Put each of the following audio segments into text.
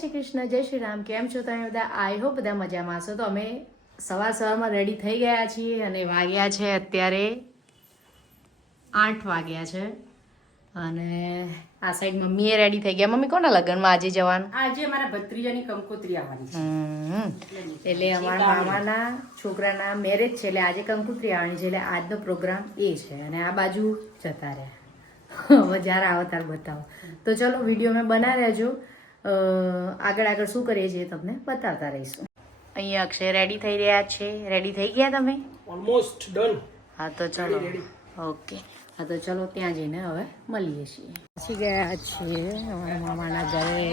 શ્રી કૃષ્ણ, જય શ્રી રામ. કેમ છો તમે બધા? આઈ હોપ બધા મજામાં હશો. તો અમે સવારમાં રેડી થઈ ગયા છીએ અને વાગ્યા છે અત્યારે 8 વાગ્યા છે. અને આ સાઈડ મમ્મીએ રેડી થઈ ગયા. મમ્મી કોના લગ્નમાં આજે જવાનું? આજે અમારા ભત્રીજાની કંકોત્રી આવવાની છે. એટલે અમારા મામાના છોકરાના મેરેજ છે, એટલે આજે કંકોત્રી આવવાની છે. એટલે આજનો પ્રોગ્રામ એ છે. અને આ બાજુ જતા રહ્યા. હવે જ્યારે આવો ત્યારે બતાવો. તો ચલો વિડીયો મેં બનાવી રહેજો. આગળ શું કરીએ છીએ તમને બતાવતા રહીશું. અહીંયા અક્ષય રેડી થઈ રહ્યા છે. રેડી થઈ ગયા તમે? Almost done. હા તો ચલો. ઓકે, હા તો ચલો ત્યાં જઈને હવે મળીએ છીએ. પછી ગયા છીએ અમારા મામાના ઘરે.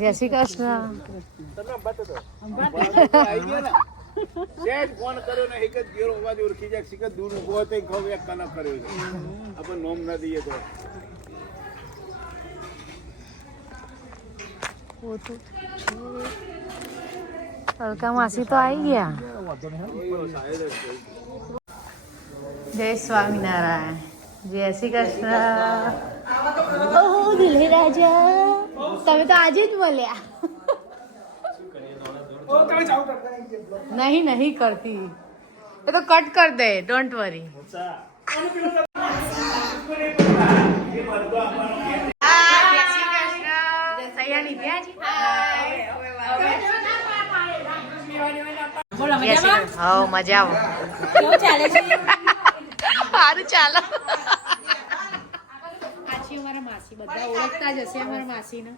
જય શ્રી કૃષ્ણ. સેજ ફોન કર્યો ને એક જ ગેરો અવાજ ઓળખી જાય સિકત દૂર ઉભો હતો ખવ એક કના કર્યો છે. આપણે નોમ ના દઈએ તો અલકા માસી તો આવી ગયા. જય સ્વામિનારાયણ. જય શ્રી કૃષ્ણ. ઓહો દિલ્હી રાજા, તમે તો આજે જ બોલ્યા. नहीं करती, ये तो कट कर दे, डोंट वरी. મજા આવો. સારું ચાલો. અમારા માસી બધા ઓળખતા જ હશે. અમારા માસીને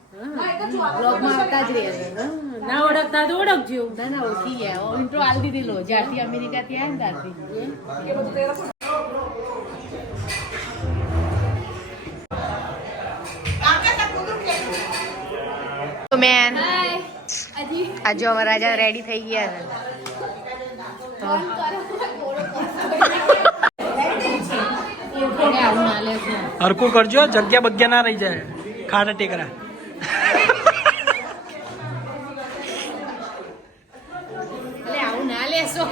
બ્લોગમાં આવતા જ રહેશે. ના ઓળખતા તો ઓળખજો. ના ઓળખી ગયા. ઇન્ટ્રો આલ દીધી લો જ્યારથી અમેરિકાથી આવ્યા ને ત્યારથી. તો મેન આજે અમારા રાજા રેડી થઈ ગયા છે. હરકું કરજો, જગ્યા બગ્યા ના રહી જાય. ખાડા ટેકરા આવું ના લેશો.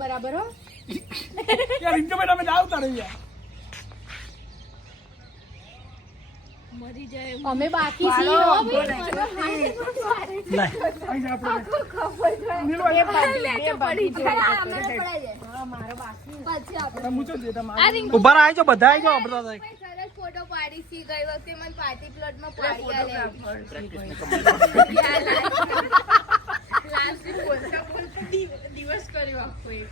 બરાબર હો. અમે બાકી છીએ. ઉભા આવી જાઓ, બધા આવી જાઓ. ફોટો પાડી સી ગઈ વખતે મને પાર્ટી પ્લોટમાં પાડી દિવસ કર્યો આખો એક.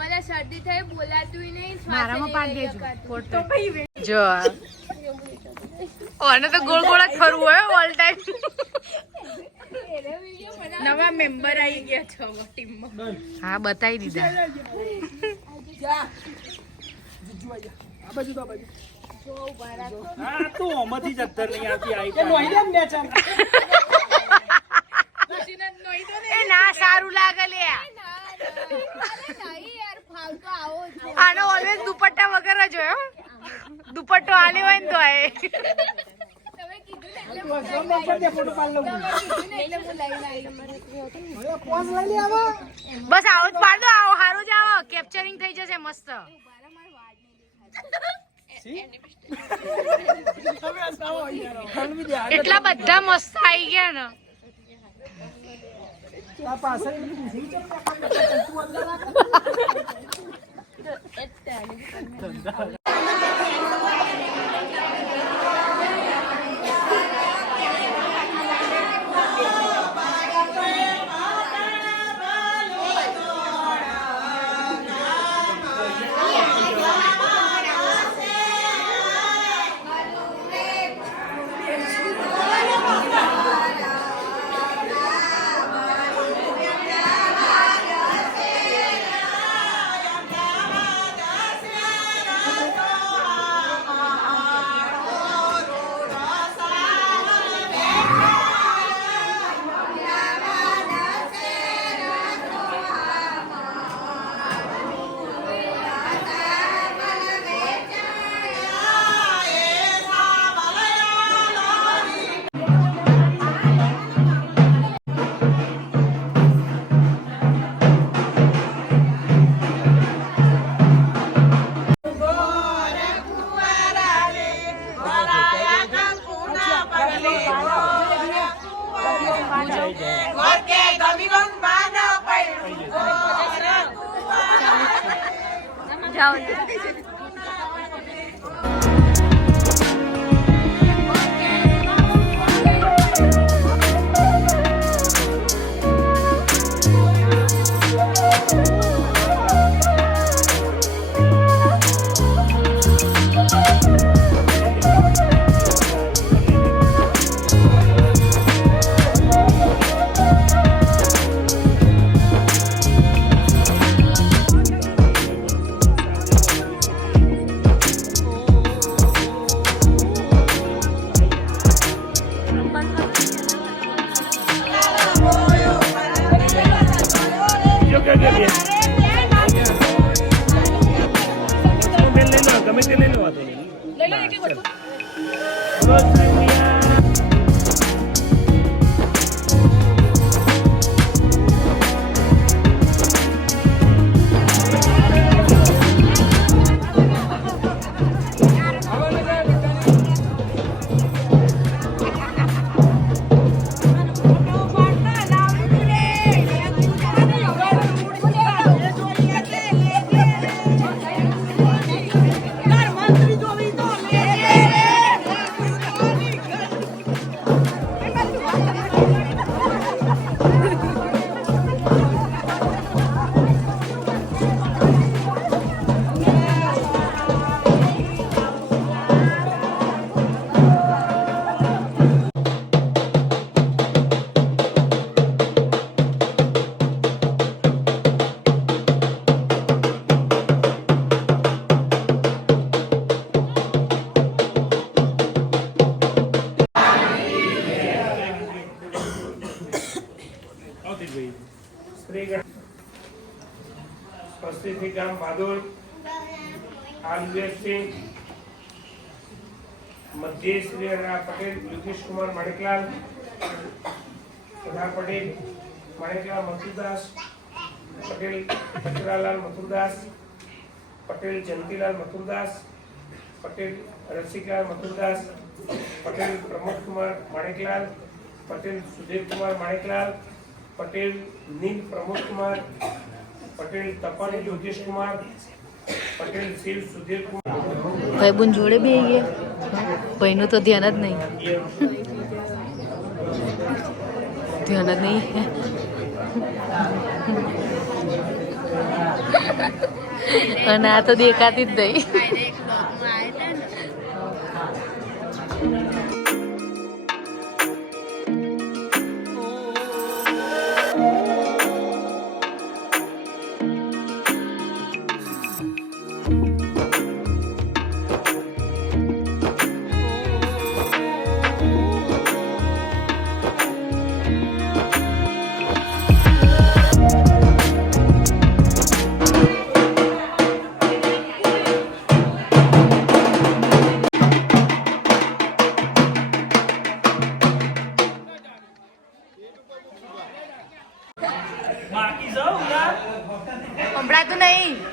મને શરદી થઈ, બોલાતું નહીં. મારામાં પાડ દેજો ફોટો. જો ઓને તો ગોળ ગોળ જ ફરવું હોય ઓલ ટાઈમ. નવા મેમ્બર આવી ગયા છો ટીમમાં. હા બતાવી દીધા. તું ઓમાંથી જત્તર નહીં આવતી આવી એ ના સારું લાગે લે. આનો ઓલવેઝ દુપટ્ટા વગર જ હોય. દુપટ્ટો આને હોય ને તો આય. બસ આવો જ પાડ દો. આવો સારું જ આવો. કેપ્ચરિંગ થઈ જશે મસ્ત. એટલા બધા મસ્ત આવી ગયા ને. સ્વસ્તિથી ગામ બાદોલ આદિવાસી મધ્ય શ્રી પટેલ યોગેશ કુમાર માણેકલાલ સરદાર પટેલ માણેકલાલ મથુરદાસ પટેલ કચરાલાલ મથુરદાસ પટેલ જયંતિલાલ મથુરદાસ પટેલ રસિકલાલ મથુરદાસ પટેલ પ્રમોદ કુમાર માણેકલાલ પટેલ સુધીર કુમાર માણેકલાલ પટેલ નીલ પ્રમોદ કુમાર પટેલ તપન યોગેશ કુમાર પટેલ શિવ સુધીર કુમાર ભાઈબુન જોડે બી આવી ગયા ભાઈનું તો ધ્યાન જ નહીં ધ્યાન જ નહીં અને આ તો દેખાતી જ નહીં સંભળાતું નહીં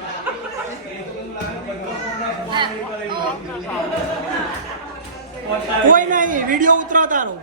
કોઈ નહીં વિડીયો ઉતરાવતાનો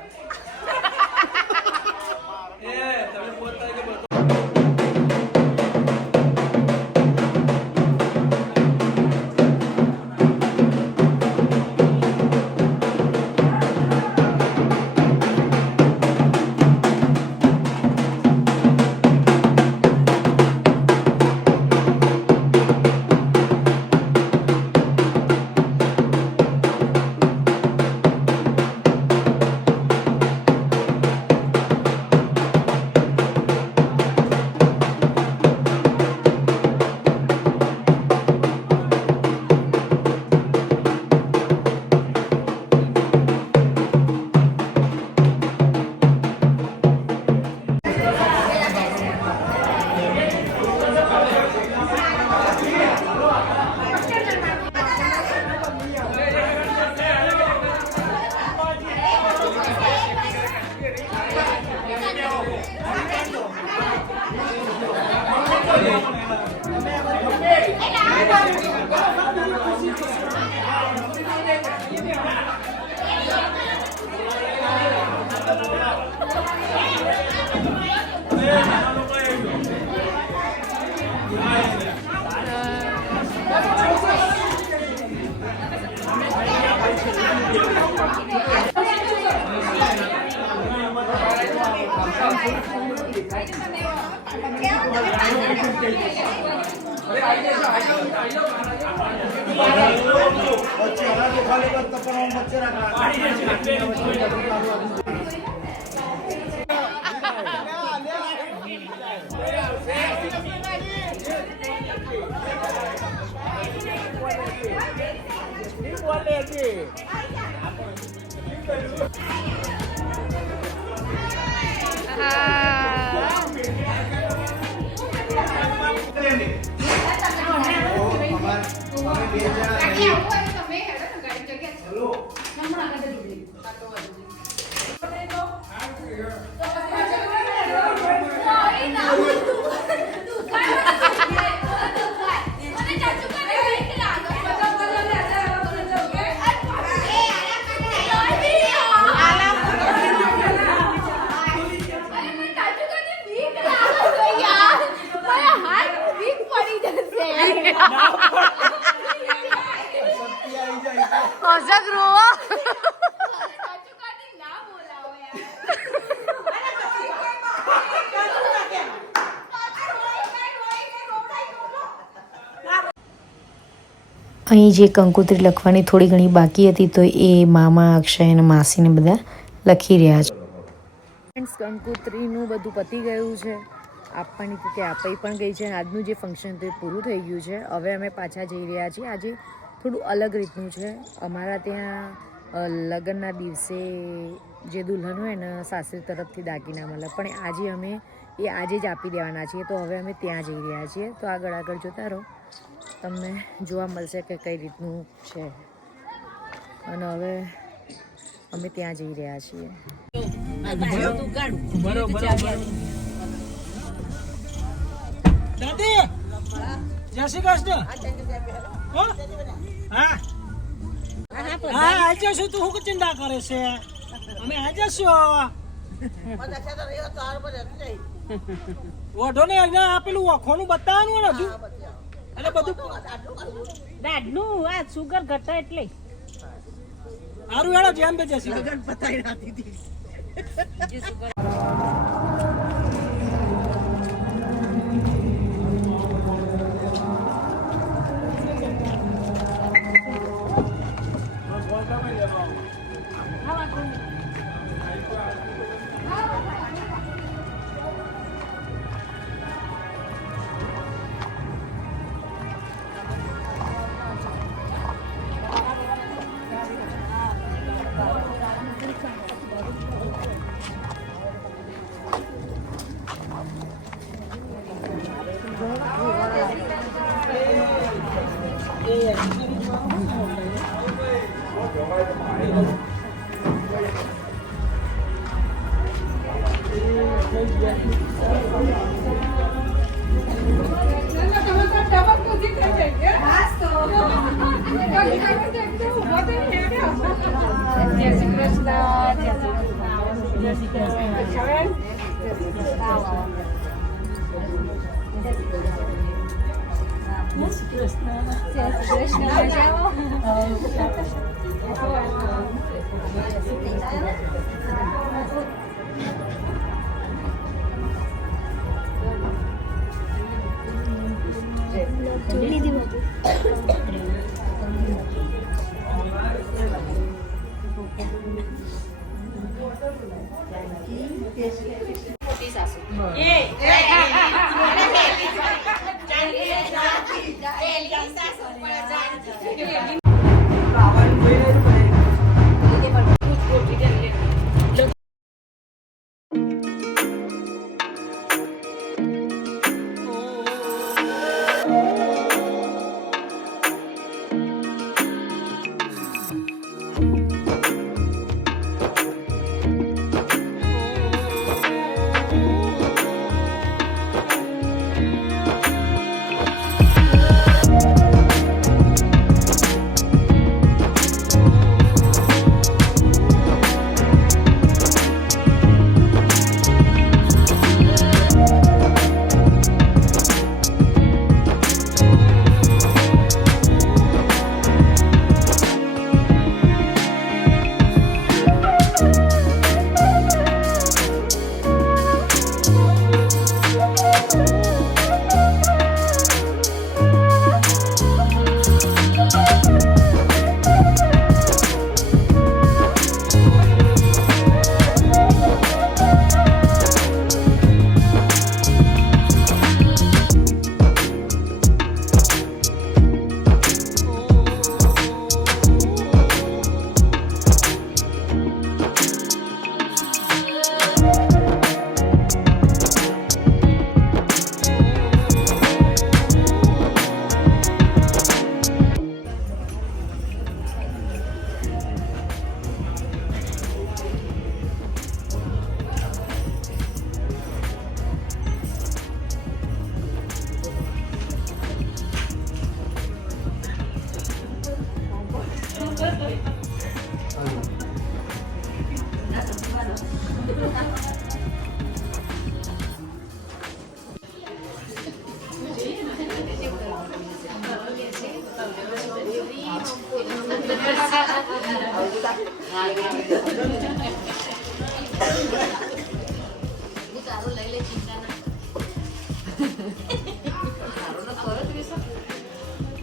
અહીં જે કંકોત્રી લખવાની થોડી ઘણી બાકી હતી તો એ મામા અક્ષય અને માસીને બધા લખી રહ્યા છે. ફ્રેન્ડ્સ, કંકોત્રીનું બધું પતી ગયું છે, આપવાની તો તે અપાઈ પણ ગઈ છે અને આજનું જે ફંક્શન હતું એ પૂરું થઈ ગયું છે. હવે અમે પાછા જઈ રહ્યા છીએ. આજે થોડું અલગ રીતનું છે. અમારા ત્યાં લગ્નના દિવસે જે દુલ્હન હોય ને સાસરી તરફથી દાગીના મળે, પણ આજે અમે એ આજે જ આપી દેવાના છીએ. તો હવે અમે ત્યાં જઈ રહ્યા છીએ. તો આગળ જોતા રહો, તમને જોવા મળશે કે કઈ રીતનું છે. અને હવે અમે ત્યાં જઈ રહ્યા છીએ. દાદી જય શ્રી કૃષ્ણ. હા હા આજે શું તું શું ચિંતા કરે છે? અમે આજે શું ઓઢો ને આપેલું વખોનું બતાવવાનું ને હજુ એટલે બધું દાદનું આ સુગર ઘટે એટલે સારું હેડો ધ્યાન દે. જય શ્રી કૃષ્ણ બતાવી રાખી હતી.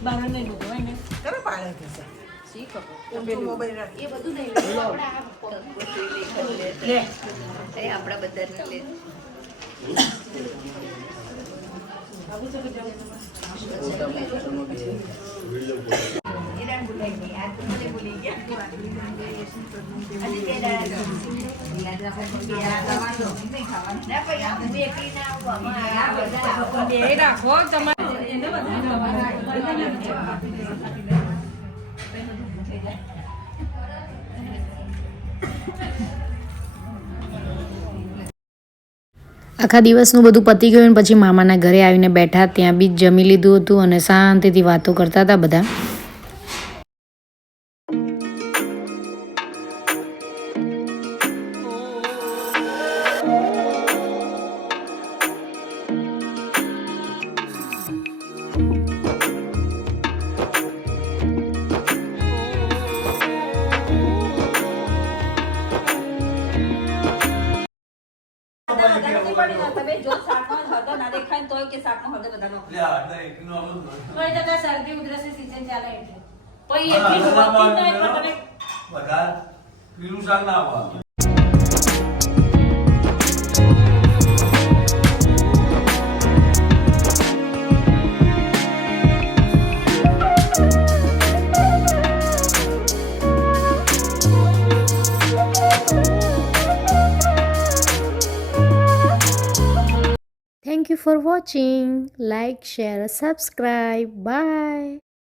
બહાર નહીં મૂકવાય ને કરે પાડે કે છે મોબાઈલ રાખ. લે આપણા બધા લે આખા દિવસનું બધું પતી ગયું ને પછી મામાના ઘરે આવીને બેઠા ત્યાં બી જમી લીધું હતું અને શાંતિથી વાતો કરતા હતા બધા. શરદી ઉધરસની સીઝન ચાલે એટલે Thank you for watching. Like, share, subscribe. Bye.